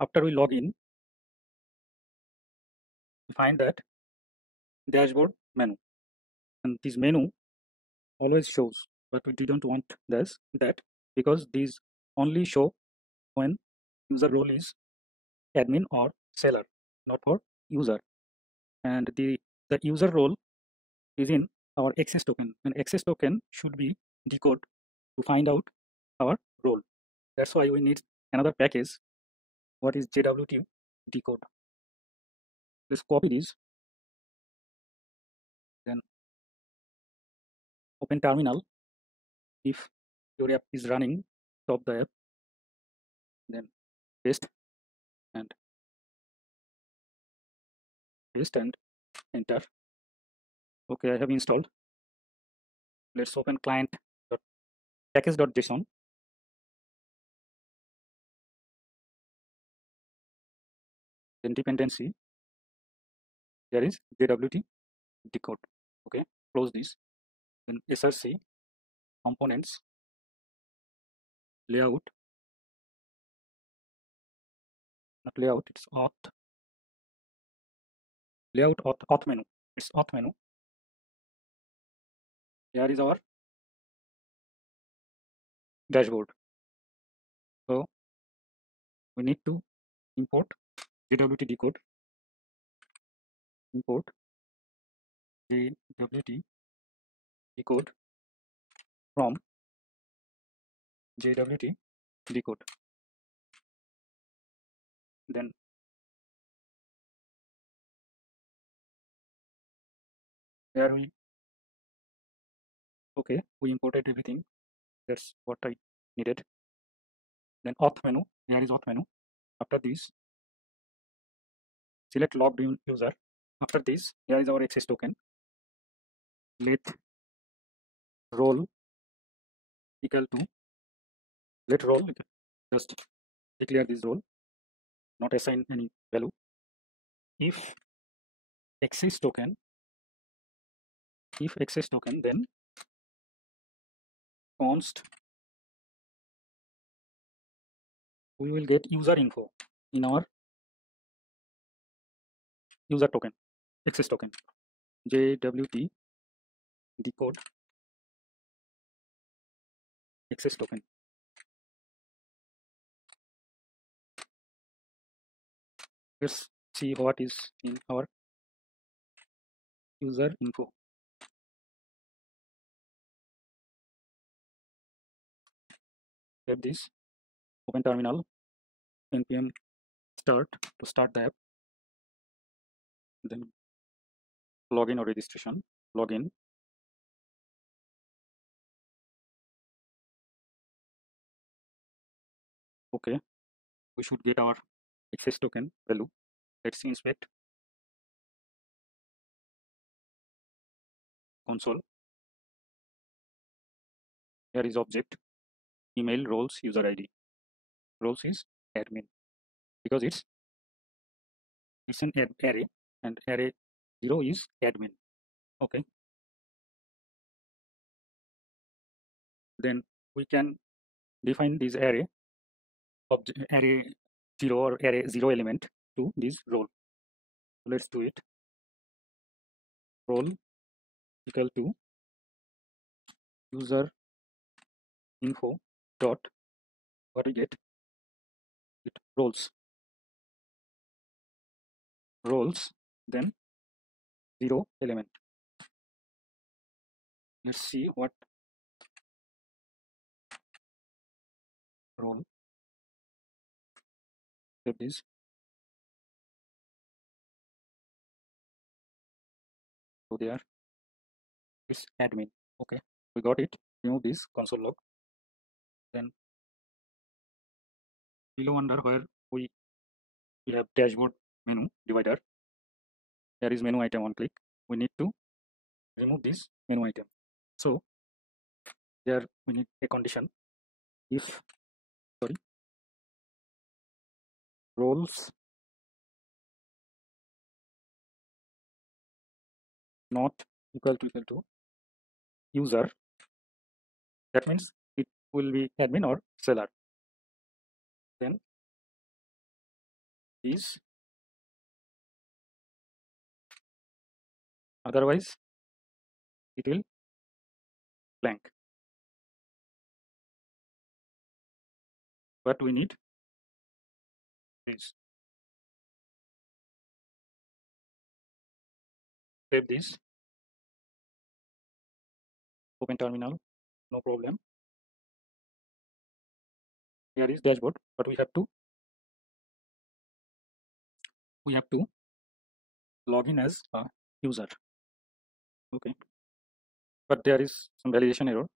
After we log in, we find that dashboard menu, and this menu always shows, but we didn't want that because these only show when user role is admin or seller, not for user. And the user role is in our access token, and access token should be decode to find out our role. That's why we need another package. What is jwt-decode? Let's copy this, then open terminal. If your app is running, stop the app, then paste and enter. Okay, I have installed. Let's open client.package.json. Then dependency, there is jwt-decode. Okay, close this. Then src components layout, not layout, it's auth layout auth menu. It's auth menu. Here is our dashboard. So we need to import jwt-decode. Import jwt-decode from jwt-decode. Then here we imported everything. That's what I needed. Then auth menu, here is auth menu. After this, select logged in user. After this, here is our access token. Let role equal to, let role, just declare this role, not assign any value. If access token, then const, we will get user info in our user token, access token, jwt decode access token. Let's see what is in our user info. Get this, open terminal, npm start to start the app, then login or registration, login. Okay, we should get our access token value. Let's inspect console. Here is object, email, roles, user ID. Roles is admin because it's an array, and array 0 is admin. Okay, then we can define this array 0 or array 0 element to this role. Let's do it. Role equal to user info dot, what we get, it roles, then 0 element. Let's see what role it is. So there is admin. Okay, we got it. Remove this console log. Then below under where we have dashboard menu divider, there is menu item on click. We need to remove this menu item. So there we need a condition. If roles not equal to user, that means it will be admin or seller. Then is, otherwise it will blank. But we need this. Save this, open terminal, no problem. Here is dashboard, but we have to log in as a user. Okay, but there is some validation error.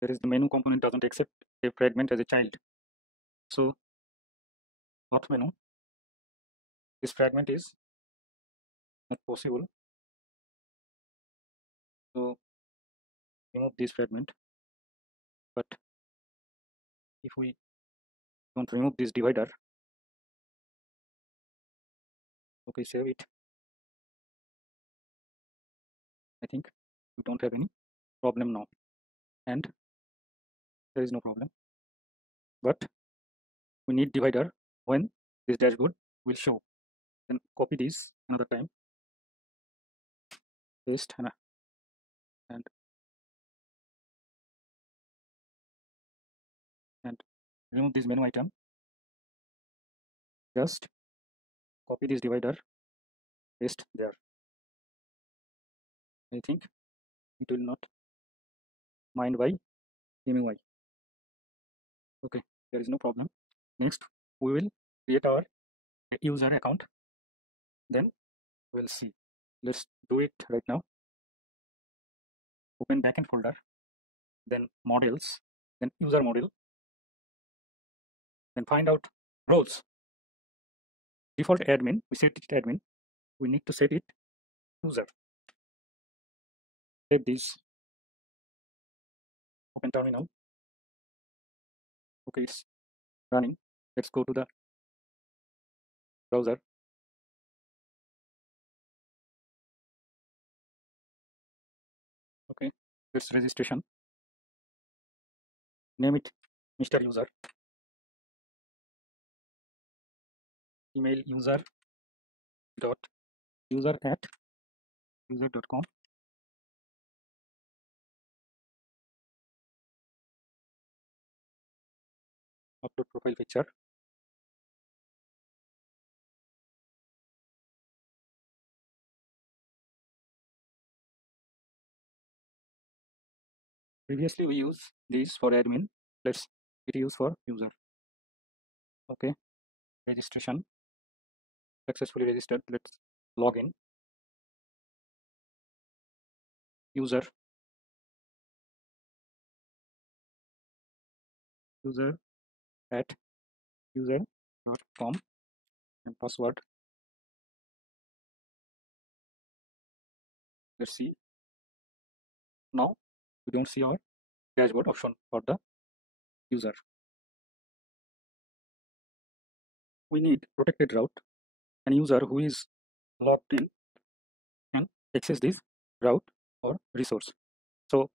There is the menu component doesn't accept a fragment as a child. So what menu? This fragment is not possible. So remove this fragment. But if we don't remove this divider, okay, save it. I think we don't have any problem now, and there is no problem. But we need divider when this dashboard will show. Then copy this another time, paste and remove this menu item. Just copy this divider, paste there. I think it will not mind by MUI. Okay, there is no problem. Next, we will create our user account. Then we'll see. Let's do it right now. Open backend folder, then models, then user model, then find out roles. Default admin, we set it admin. We need to set it user. Save this. Open terminal. Okay, it's running. Let's go to the browser. Okay, it's registration. Name it Mr. User. Email user.user@user.com. Upload profile picture. Previously we use these for admin. Let's it use for user. Okay, registration successfully registered. Let's log in. User at user.com and password. Let's see. Now we don't see our dashboard option for the user. We need protected route. An user who is logged in can access this route or resource. So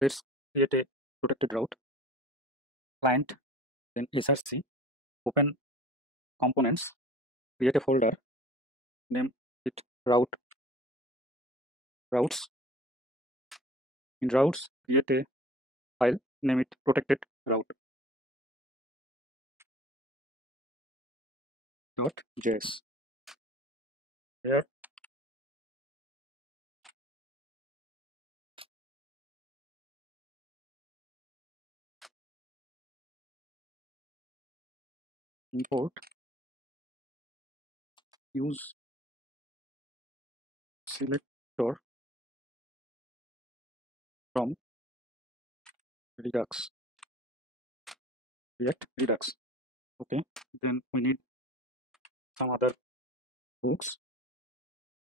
let's create a protected route. Client, then src, open components, create a folder, name it routes. In routes, create a file, name it protected route .js. Here import use selector from redux, react redux. Okay, then we need some other hooks.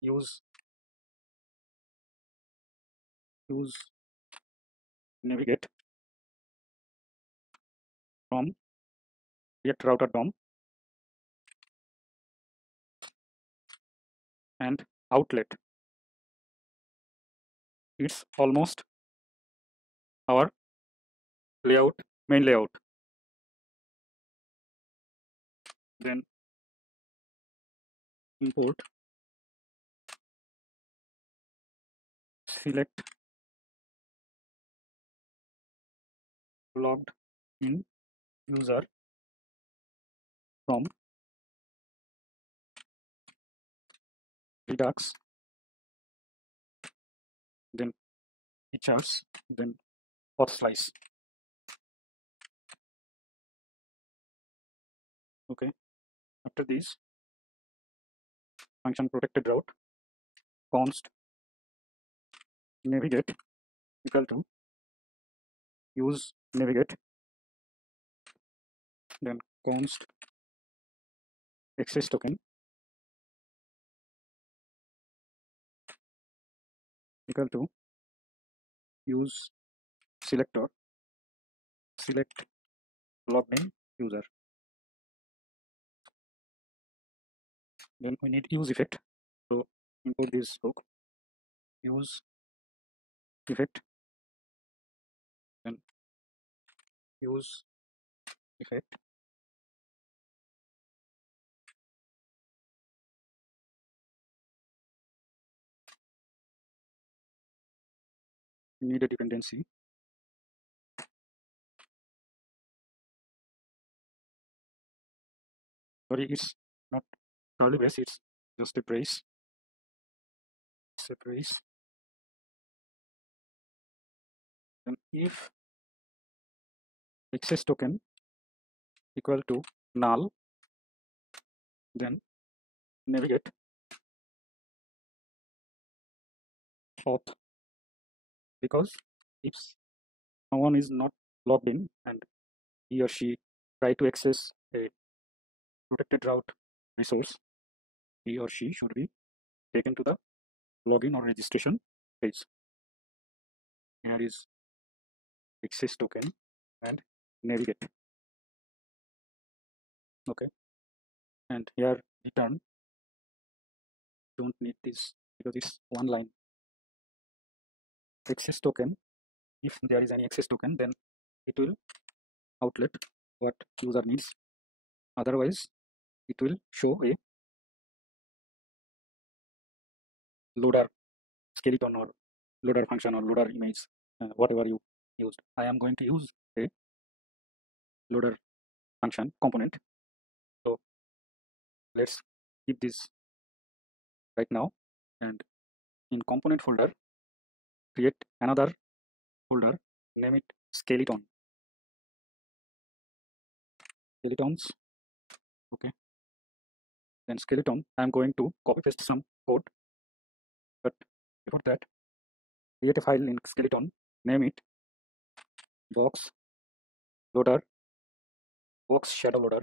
Use navigate from react router DOM and outlet. It's almost our layout, main layout. Then import select logged in user from redux, then features, then auth slice. Okay. After this, function protected route const navigate equal to use navigate, then const access token equal to use selector select logged in user. Then we need use effect. So import this hook use effect, then use effect need a dependency. Sorry, it's not curly brace, it's just a brace. It's a brace. And if access token equal to null, then navigate auth, because if someone is not logged in and he or she try to access a protected route resource, he or she should be taken to the login or registration page. Here is access token and navigate. Okay, and here return, don't need this because it's one line. Access token, if there is any access token, then it will outlet what user needs, otherwise it will show a loader skeleton or loader function or loader image, whatever you used. I am going to use a loader function component, so let's keep this right now, and in component folder create another folder, name it skeleton, skeletons. Okay, then skeleton, I am going to copy paste some code, but before that create a file in skeleton, name it box loader, box shadow loader,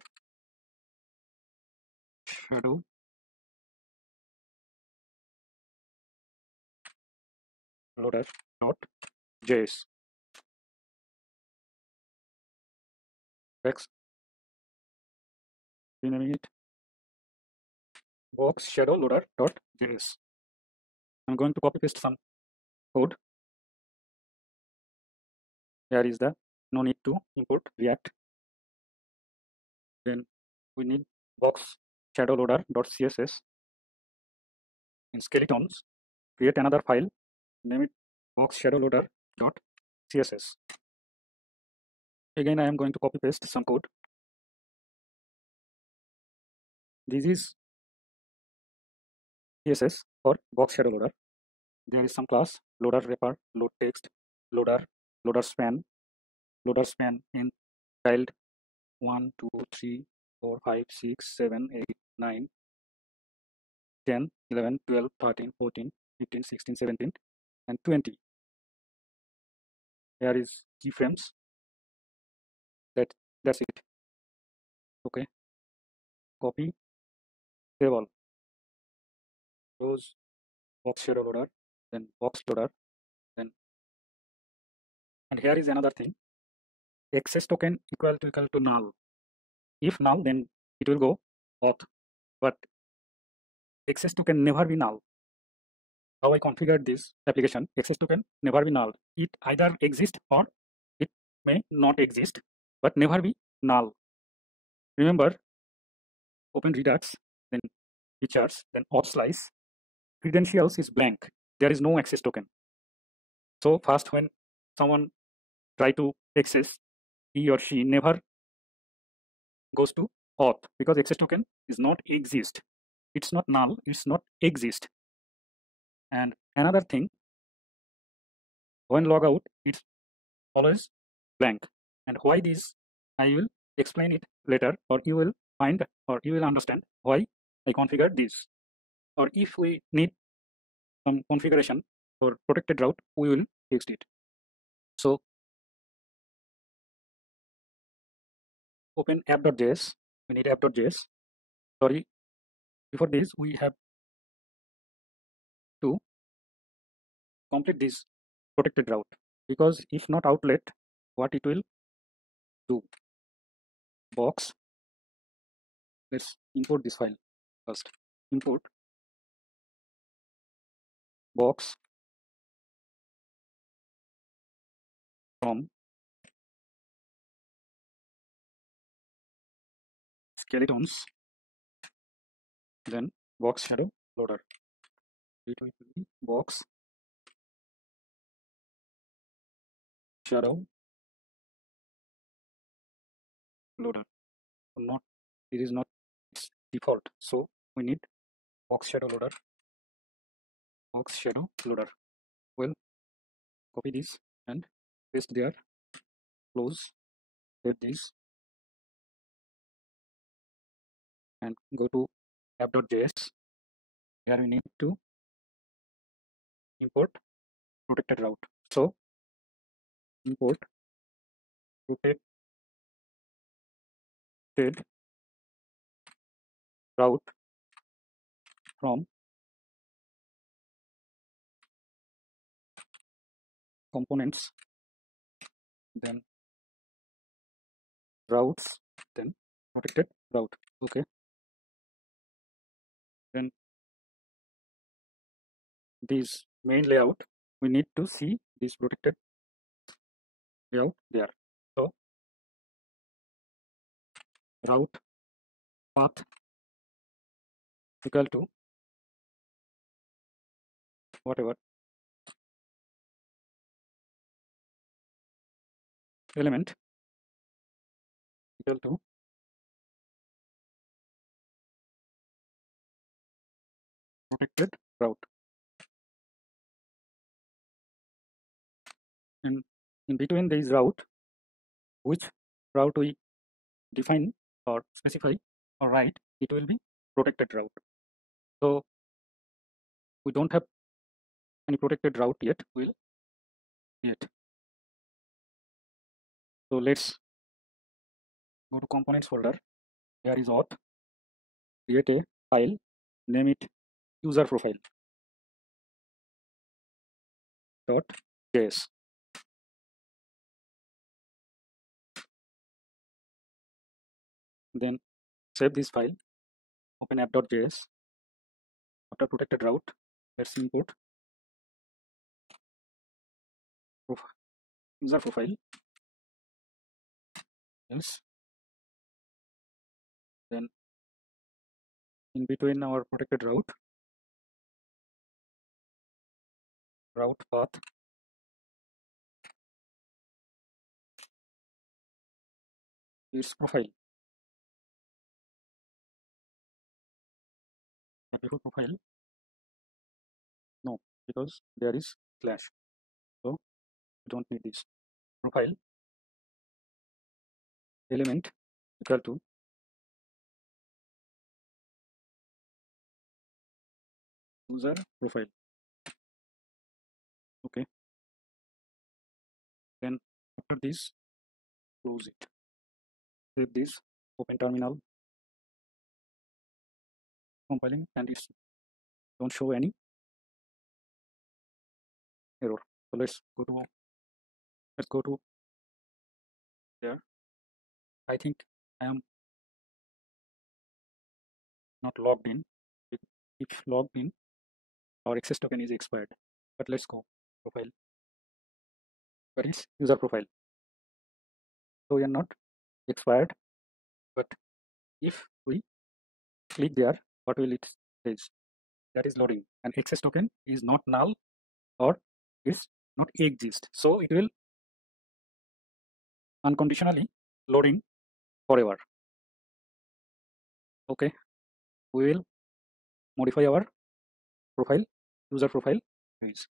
shadow loader dot js. Text renaming it box shadow loader dot js. I'm going to copy paste some code. Here is the no need to import React. Then we need box shadow loader dot css. In skeletons, create another file, name it box shadow loader dot css. Again, I am going to copy paste some code. This is CSS for box shadow loader. There is some class loader wrapper, load text, loader, loader span in child 1, 2, 3, 4, 5, 6, 7, 8, 9, 10, 11, 12, 13, 14, 15, 16, 17, and 20. Here is keyframes. That's it. Okay. Copy, save all. Close box shadow loader, then box loader, then, and here is another thing. Access token equal to null. If null, then it will go auth, but access token never be null. How I configured this application, access token never be null. It either exist or it may not exist, but never be null. Remember, open redux, then features, then auth slice, credentials is blank. There is no access token. So first, when someone try to access, he or she never goes to auth because access token is not exist. It's not null, it's not exist. And another thing, when log out, it's always blank. And why this, I will explain it later, or you will find, or you will understand why I configured this. Or if we need some configuration for protected route, we will fix it. So open app.js, we need app.js. Sorry, before this, we have to complete this protected route, because if not outlet, what it will do? Box, let's import this file first. Import box from skeletons, then box shadow loader. It will be box shadow loader. Not, it is not its default, so we need box shadow loader. Box shadow loader. Well, copy this and paste there. Close. Save this and go to app.js. Here we need to import protected route. So import protected route from components, then routes, then protected route. Okay. Then this main layout, we need to see this protected layout there. So route path equal to whatever element equal to protected route. And in between this route, which route we define or specify or write, it will be protected route. So we don't have any protected route yet, we'll yet. So let's go to components folder. There is auth, create a file, name it user profile .js. Then save this file, open app.js. After protected route, let's import user profile. Else, then in between our protected route path, its profile. And before profile, no, because there is slash, so we don't need this. Profile element equal to user profile. Okay. Then after this, close it. Save this, open terminal, compiling, and it's don't show any error. So let's go to there. I think I am not logged in. If logged in, our access token is expired. But let's go profile. Where is user profile? So we are not expired, but if we click there, what will it page that is loading, and access token is not null or is not exist. So it will unconditionally loading forever. Okay, we will modify our profile, user profile page.